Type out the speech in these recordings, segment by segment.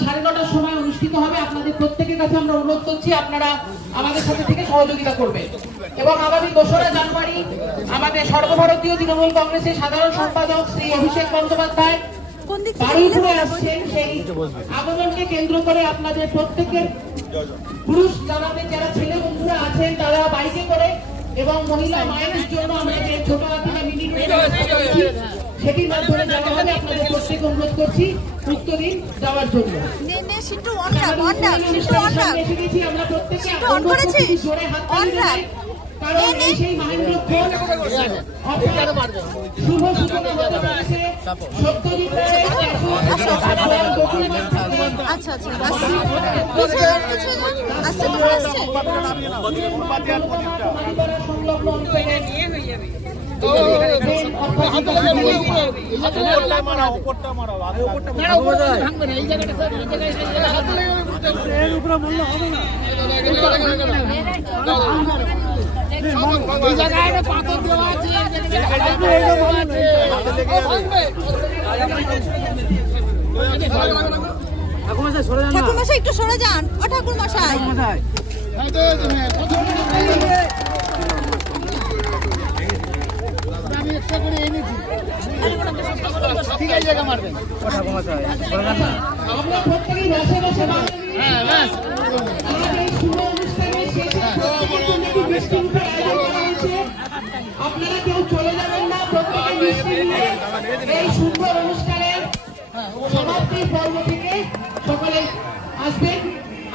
সকাল 9:30টার সময় অনুষ্ঠিত হবে। আপনাদের প্রত্যেকের কাছে আমরা অনুরোধ করছি আপনারা আমাদের সাথে থেকে সহযোগিতা করবেন। এবং আগামী 2রা জানুয়ারি আমাদের সর্বভারতীয় তৃণমূল কংগ্রেসের সাধারণ সম্পাদক শ্রী অভিষেক বন্দ্যোপাধ্যায় বারুইপুরে আসছেন। সেই আগমনকে কেন্দ্র করে আপনাদের প্রত্যেকের পুরুষ জানাবেন, যারা ছেলে বন্ধুরা আছেন তারা বাইকে করে এবং মহিলা মায়েদের জন্য আমরা যে ছোট হাতিটা মিনি সেটির মাধ্যমে যাওয়া হবে। আপনাদের প্রত্যেকে অনুরোধ করছি উক্ত দিন যাওয়ার জন্য। আমরা প্রত্যেকে জোরে হাত তালি দেব, কারণ এই সেই মহেন্দ্রক্ষণ শুভ সূচনা হতে চলেছে সত্যজিৎ রায়ের সংলগ্ন অঞ্চলে ঠাকুর মশাই একটু সরে যান। ও ঠাকুর মশাই আপনারা কেউ চলে যাবেন না, প্রত্যেকে এই সুন্দর অনুষ্ঠানের সমাপ্তির পর্ব থেকে সকলে আসবেন।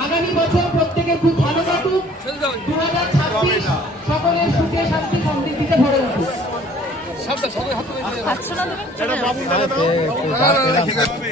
আগামী বছর প্রত্যেকে খুব ভালো কাটুক। 2026 সকলের সুখে শান্তি সমৃদ্ধিতে ভরে উঠুক। ঘুরবে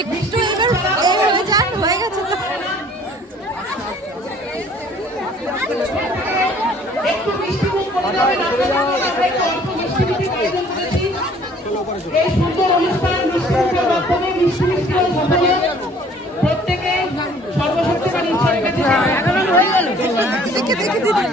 একটু এবার হয়ে যান, হয়ে গেছে তো। একটু মিষ্টি মুখ করে দেবেন আপনারা। আমরা একটু অল্প মিষ্টি মুখের আয়োজন করেছি। এই সুন্দর অনুষ্ঠান মিষ্টি মুখের মাধ্যমে মিষ্টি মিষ্টি করে সকলে প্রত্যেকে সর্বশক্তিমান ঈশ্বরের কাছে দেখে দেখে দিদি